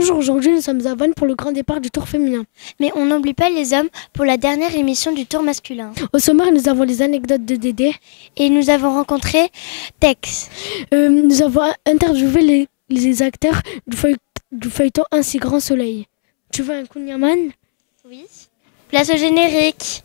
Bonjour, aujourd'hui nous sommes à Vannes pour le grand départ du Tour féminin. Mais on n'oublie pas les hommes pour la dernière émission du Tour masculin. Au sommaire, nous avons les anecdotes de Dédé. Et nous avons rencontré Tex. Nous avons interviewé les acteurs du feuilleton Un si grand soleil. Tu veux un Kunyaman? Oui. Place au générique.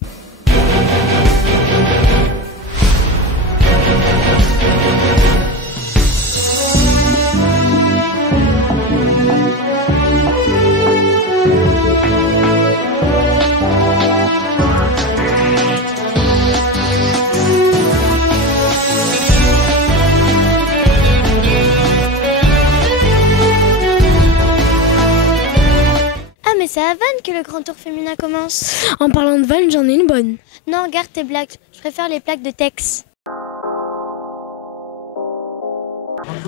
Mais c'est à Vannes que le grand tour féminin commence. En parlant de Vannes, j'en ai une bonne. Non, garde tes blagues. Je préfère les plaques de Tex.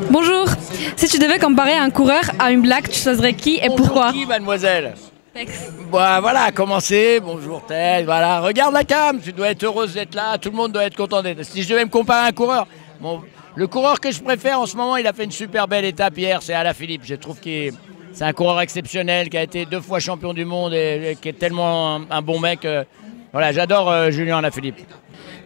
Bonjour. Si tu devais comparer un coureur à une blague, tu choisirais qui et pourquoi? Bonjour qui, mademoiselle? Tex. Bah, voilà, commencez. Bonjour Tex, voilà. Regarde la cam, tu dois être heureuse d'être là. Tout le monde doit être content d'être là. Si je devais me comparer à un coureur, bon, le coureur que je préfère en ce moment, il a fait une super belle étape hier, c'est Alaphilippe. Je trouve qu'il c'est un coureur exceptionnel qui a été 2 fois champion du monde et qui est tellement un bon mec. Voilà, j'adore Julien Alaphilippe.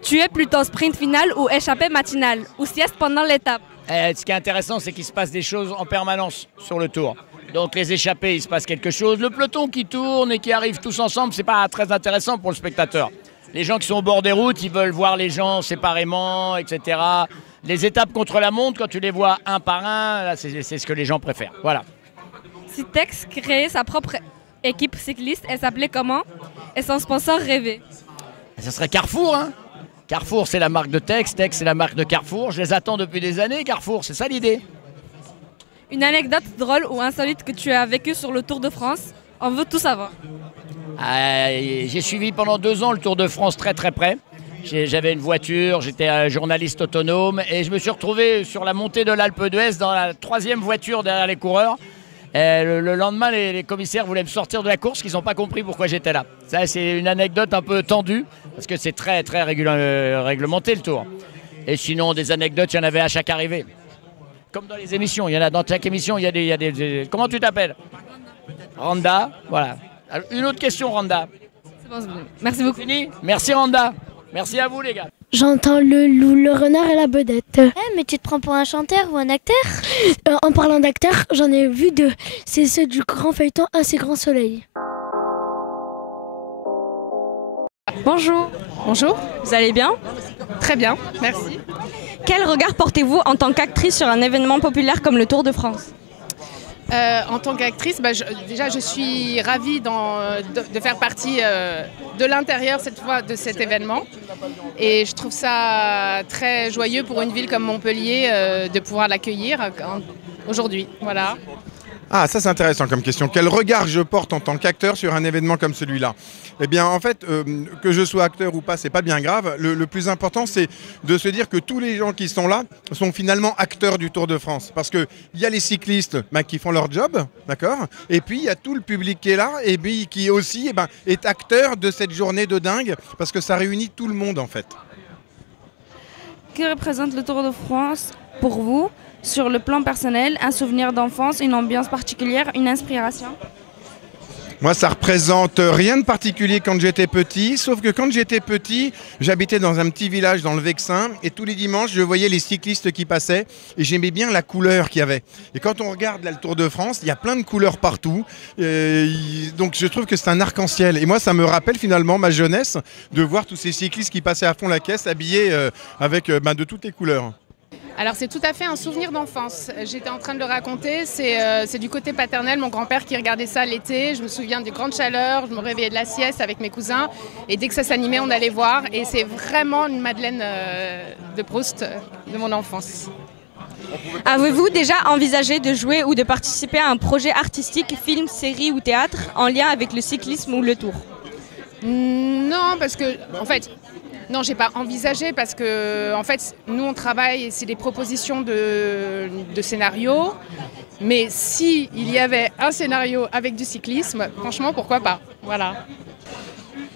Tu es plutôt sprint final ou échappée matinale ou sieste pendant l'étape? Ce qui est intéressant, c'est qu'il se passe des choses en permanence sur le tour. Donc les échappées, il se passe quelque chose. Le peloton qui tourne et qui arrive tous ensemble, c'est pas très intéressant pour le spectateur. Les gens qui sont au bord des routes, ils veulent voir les gens séparément, etc. Les étapes contre la montre, quand tu les vois un par un, c'est ce que les gens préfèrent. Voilà. Si Tex créait sa propre équipe cycliste, elle s'appelait comment? Et son sponsor rêvé? Ça serait Carrefour, hein. Carrefour, c'est la marque de Tex. Tex, c'est la marque de Carrefour. Je les attends depuis des années, Carrefour. C'est ça l'idée. Une anecdote drôle ou insolite que tu as vécue sur le Tour de France? On veut tout savoir. J'ai suivi pendant 2 ans le Tour de France très très près. J'avais une voiture, j'étais un journaliste autonome et je me suis retrouvé sur la montée de l'Alpe d'Huez dans la 3e voiture derrière les coureurs. Le lendemain, les commissaires voulaient me sortir de la course, qu'ils n'ont pas compris pourquoi j'étais là. Ça, c'est une anecdote un peu tendue, parce que c'est très, très réglementé le tour. Et sinon, des anecdotes, il y en avait à chaque arrivée. Comme dans les émissions, il y en a dans chaque émission, il y a des... Comment tu t'appelles? Randa, voilà. Alors, une autre question, Randa. C'est bon, merci beaucoup. Fini? Merci, Randa. Merci à vous, les gars. J'entends le loup, le renard et la bedette. Mais tu te prends pour un chanteur ou un acteur? En parlant d'acteurs, j'en ai vu 2. C'est ceux du grand feuilleton Un si grand soleil. Bonjour. Bonjour, Vous allez bien? très bien, merci. Quel regard portez-vous en tant qu'actrice sur un événement populaire comme le Tour de France? En tant qu'actrice, déjà je suis ravie de faire partie de l'intérieur cette fois de cet événement. Et je trouve ça très joyeux pour une ville comme Montpellier de pouvoir l'accueillir aujourd'hui. Voilà. Ah, ça c'est intéressant comme question. Quel regard je porte en tant qu'acteur sur un événement comme celui-là? Eh bien, en fait, que je sois acteur ou pas, c'est pas bien grave. Le plus important, c'est de se dire que tous les gens qui sont là sont finalement acteurs du Tour de France. Parce qu'il y a les cyclistes qui font leur job, d'accord? Et puis, il y a tout le public qui est là et puis qui aussi est acteur de cette journée de dingue parce que ça réunit tout le monde, en fait. Que représente le Tour de France pour vous? Sur le plan personnel, un souvenir d'enfance, une ambiance particulière, une inspiration? Moi, ça représente rien de particulier quand j'étais petit, sauf que quand j'étais petit, j'habitais dans un petit village dans le Vexin et tous les dimanches, je voyais les cyclistes qui passaient et j'aimais bien la couleur qu'il y avait. Et quand on regarde là, le Tour de France, il y a plein de couleurs partout, donc je trouve que c'est un arc-en-ciel. Et moi, ça me rappelle finalement ma jeunesse de voir tous ces cyclistes qui passaient à fond la caisse, habillés avec de toutes les couleurs. Alors c'est tout à fait un souvenir d'enfance. J'étais en train de le raconter, c'est du côté paternel, mon grand-père qui regardait ça l'été. Je me souviens des grandes chaleurs, je me réveillais de la sieste avec mes cousins et dès que ça s'animait, on allait voir. Et c'est vraiment une Madeleine de Proust de mon enfance. Avez-vous déjà envisagé de jouer ou de participer à un projet artistique, film, série ou théâtre en lien avec le cyclisme ou le Tour? Non, parce que en fait... Non, j'ai pas envisagé parce que en fait, nous on travaille et c'est des propositions de scénarios. Mais si il y avait un scénario avec du cyclisme, franchement, pourquoi pas? Voilà.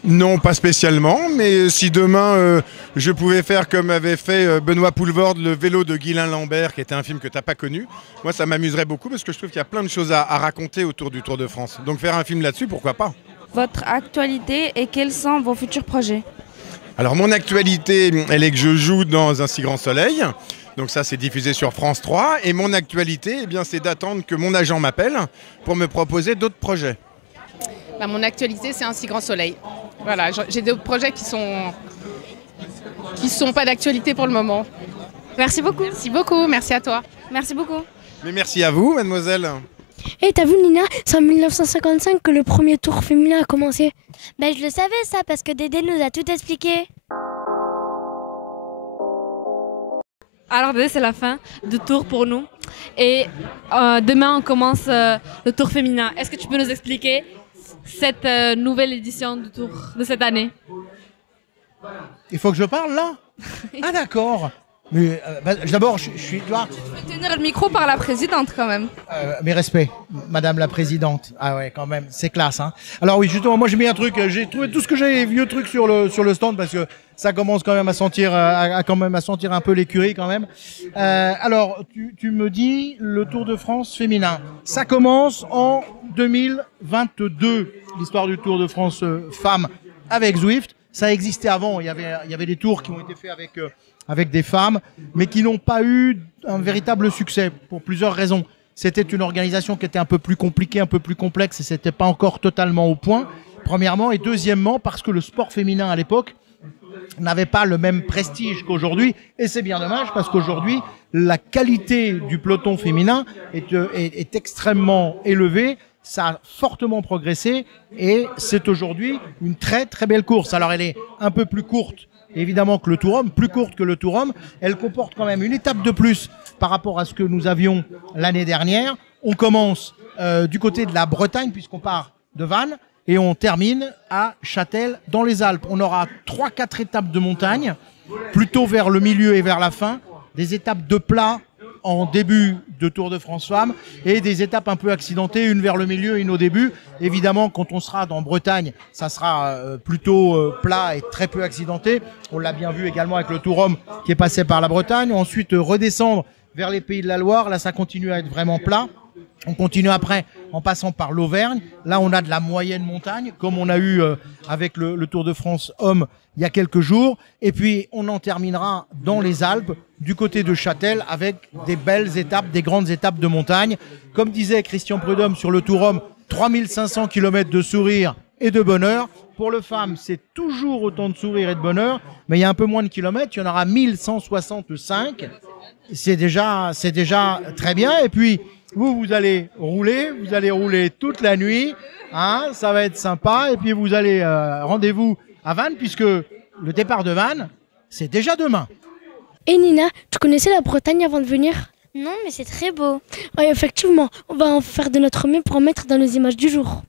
Non, pas spécialement, mais si demain je pouvais faire comme avait fait Benoît Poulvorde, le vélo de Guylain Lambert, qui était un film que tu n'as pas connu, moi ça m'amuserait beaucoup parce que je trouve qu'il y a plein de choses à raconter autour du Tour de France. Donc faire un film là-dessus, pourquoi pas? Votre actualité et quels sont vos futurs projets? Alors mon actualité, elle est que je joue dans Un si grand soleil. Donc ça, c'est diffusé sur France 3. Et mon actualité, eh bien, c'est d'attendre que mon agent m'appelle pour me proposer d'autres projets. Bah, mon actualité, c'est Un si grand soleil. Voilà, j'ai d'autres projets qui sont pas d'actualité pour le moment. Merci beaucoup. Merci beaucoup, merci à toi. Merci beaucoup. Mais merci à vous, mademoiselle. Et t'as vu Nina, c'est en 1955 que le premier tour féminin a commencé. Ben, je le savais ça parce que Dédé nous a tout expliqué. Alors Dédé, c'est la fin du tour pour nous. Et demain, on commence le tour féminin. Est-ce que tu peux nous expliquer cette nouvelle édition du tour de cette année? Il faut que je parle là? Ah d'accord. Mais d'abord, je suis... Tu vois, Je peux tenir le micro par la présidente quand même. mes respects, Madame la Présidente. Ah ouais, quand même, c'est classe. Hein. Alors oui, justement, moi j'ai mis un truc, j'ai trouvé tout ce que j'ai, vieux trucs sur le stand parce que ça commence quand même à sentir, à sentir un peu l'écurie quand même. Alors, tu me dis le Tour de France féminin. Ça commence en 2022, l'histoire du Tour de France femmes avec Zwift. Ça existait avant, il y avait des tours qui ont été faits avec des femmes, mais qui n'ont pas eu un véritable succès pour plusieurs raisons. C'était une organisation qui était un peu plus compliquée, un peu plus complexe et c'était pas encore totalement au point, premièrement. Et deuxièmement, parce que le sport féminin à l'époque n'avait pas le même prestige qu'aujourd'hui. Et c'est bien dommage parce qu'aujourd'hui, la qualité du peloton féminin est extrêmement élevée. Ça a fortement progressé et c'est aujourd'hui une très très belle course. Alors elle est un peu plus courte évidemment que le Tour Homme, plus courte que le Tour Homme. Elle comporte quand même une étape de plus par rapport à ce que nous avions l'année dernière. On commence du côté de la Bretagne puisqu'on part de Vannes et on termine à Châtel dans les Alpes. On aura 3-4 étapes de montagne, plutôt vers le milieu et vers la fin, des étapes de plat en début de Tour de France Femmes et des étapes un peu accidentées, une vers le milieu, une au début. Évidemment, quand on sera dans Bretagne, ça sera plutôt plat et très peu accidenté. On l'a bien vu également avec le Tour Homme qui est passé par la Bretagne. Ensuite, redescendre vers les Pays de la Loire. Là, ça continue à être vraiment plat. On continue après en passant par l'Auvergne. Là, on a de la moyenne montagne, comme on a eu avec le Tour de France Homme il y a quelques jours. Et puis, on en terminera dans les Alpes, du côté de Châtel, avec des belles étapes, des grandes étapes de montagne. Comme disait Christian Prudhomme sur le Tour Homme, 3500 km de sourire et de bonheur. Pour le femme, c'est toujours autant de sourire et de bonheur, mais il y a un peu moins de kilomètres. Il y en aura 1165. C'est déjà très bien. Et puis, vous allez rouler toute la nuit. Hein, ça va être sympa. Et puis, vous allez rendez-vous à Vannes, puisque le départ de Vannes, c'est déjà demain. Et Nina, tu connaissais la Bretagne avant de venir? Non, mais c'est très beau. Oui, effectivement, on va en faire de notre mieux pour en mettre dans nos images du jour.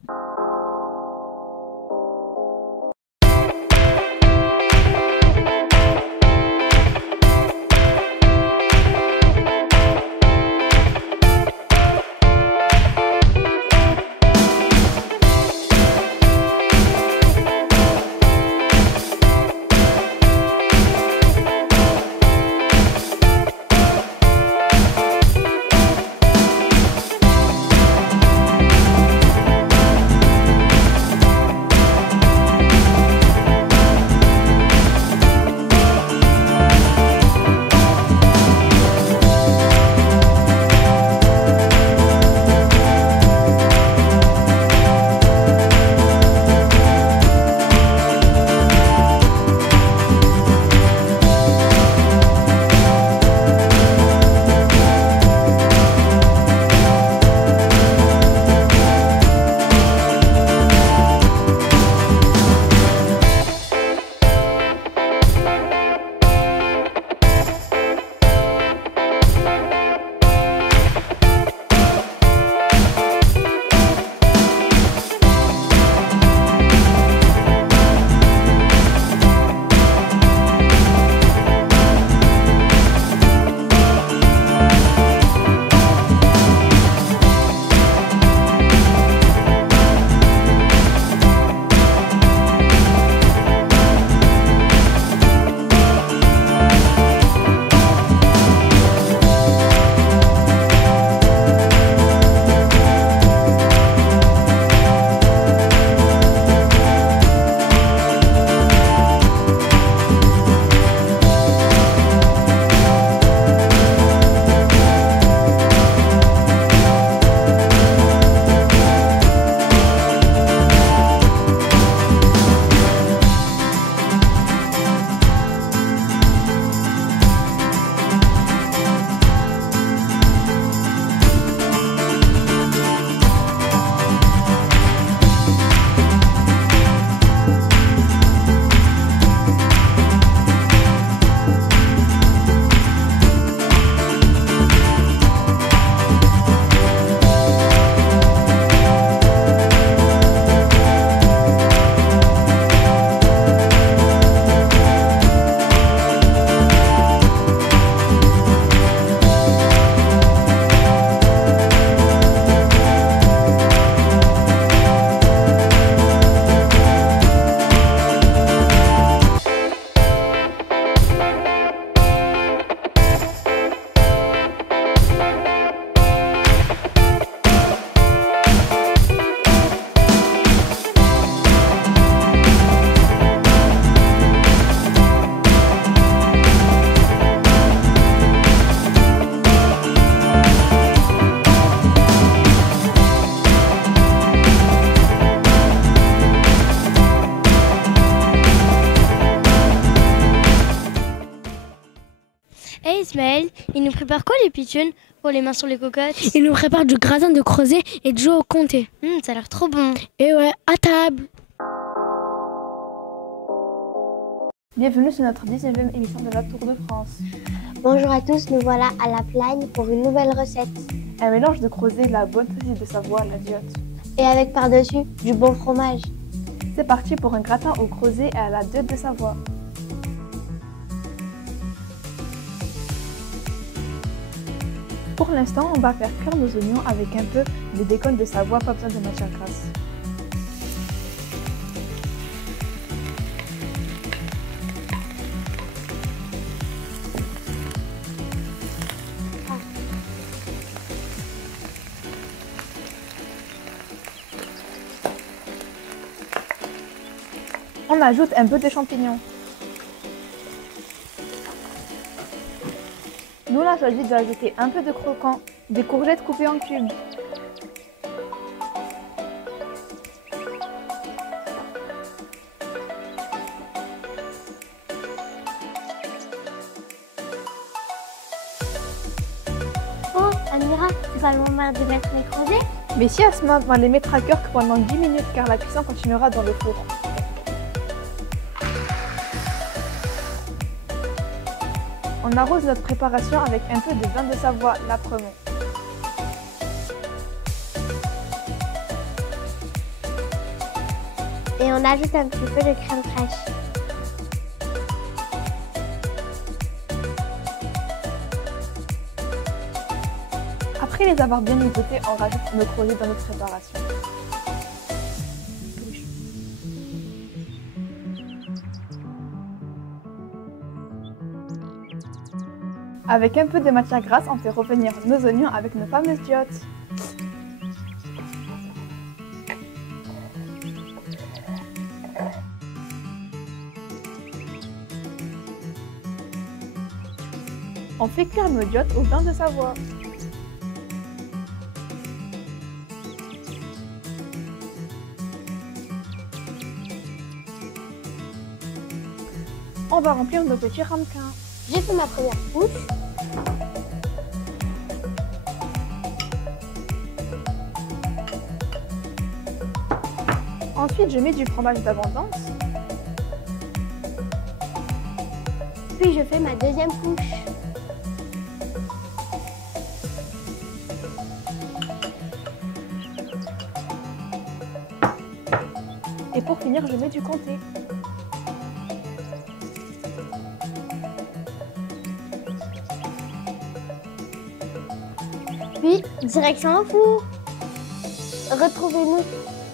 Ils nous préparent quoi les pitchounes pour les mains sur les cocottes? Ils nous préparent du gratin de creuset et de jouer au comté. Ça a l'air trop bon. Et ouais, à table. Bienvenue sur notre 19e émission de la Tour de France. Bonjour à tous, nous voilà à la Plagne pour une nouvelle recette. Un mélange de creuset, la bonne saucisse de Savoie, la giotte. Et avec par-dessus, du bon fromage. C'est parti pour un gratin au creuset et à la giotte de Savoie. Pour l'instant, on va faire cuire nos oignons avec un peu de bacon de Savoie, pas besoin de matière grasse. On ajoute un peu de champignons. Nous, on a choisi d'ajouter un peu de croquant, des courgettes coupées en cubes. Oh, Amira, c'est pas le moment de mettre les creusets? Mais si Asma, on les mettra à cœur que pendant 10 minutes car la cuisson continuera dans le four. On arrose notre préparation avec un peu de vin de Savoie, l'Apremont. Et on ajoute un petit peu de crème fraîche. Après les avoir bien mijotés, on rajoute nos creusets dans notre préparation. Avec un peu de matière grasse, on fait revenir nos oignons avec nos fameuses giottes. On fait cuire nos giottes au vin de Savoie. On va remplir nos petits ramequins. J'ai fait ma première couche. Ensuite, je mets du fromage d'abondance. Puis je fais ma deuxième couche. Et pour finir, je mets du comté. Puis, direction au four. Retrouvez-nous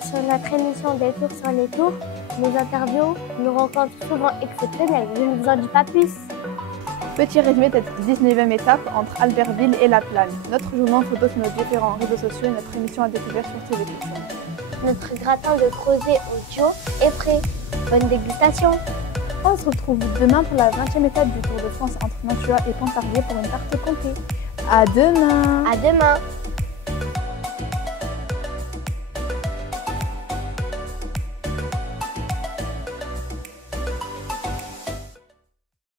sur notre émission Des Tours sur les Tours. Nos interviews, nos rencontres souvent exceptionnelles. Je ne vous en dis pas plus. Petit résumé de cette 19e étape entre Albertville et La Plagne. Notre journée en photo sur nos différents réseaux sociaux et notre émission à découvrir sur TV Fiction. Notre gratin de creuset au bio est prêt. Bonne dégustation. On se retrouve demain pour la 20e étape du Tour de France entre Nantua et Pontarlier pour une tarte comté. À demain. À demain.